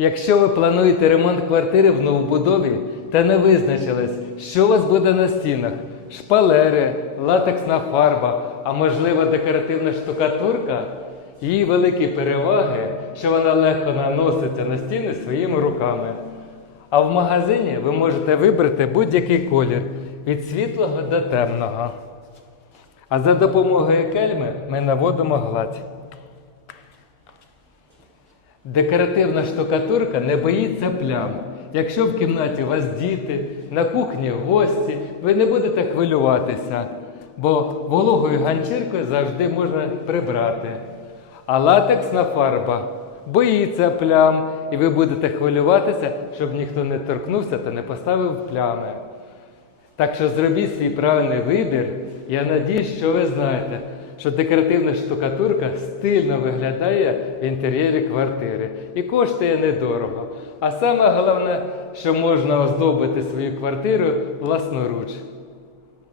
Якщо ви плануєте ремонт квартири в новобудові та не визначились, що у вас буде на стінах: шпалери, латексна фарба, а можливо декоративна штукатурка, її великі переваги, що вона легко наноситься на стіни своїми руками. А в магазині ви можете вибрати будь-який колір від світлого до темного. А за допомогою кельми ми наводимо гладь. Декоративна штукатурка не боїться плям. Якщо в кімнаті у вас діти, на кухні гості, ви не будете хвилюватися, бо вологою ганчіркою завжди можна прибрати. А латексна фарба боїться плям, і ви будете хвилюватися, щоб ніхто не торкнувся та не поставив плями. Так що зробіть свій правильний вибір. Я надіюсь, що ви знаєте, що декоративна штукатурка стильно виглядає в інтер'єрі квартири і коштує недорого. А саме головне, що можна оздобити свою квартиру власноруч.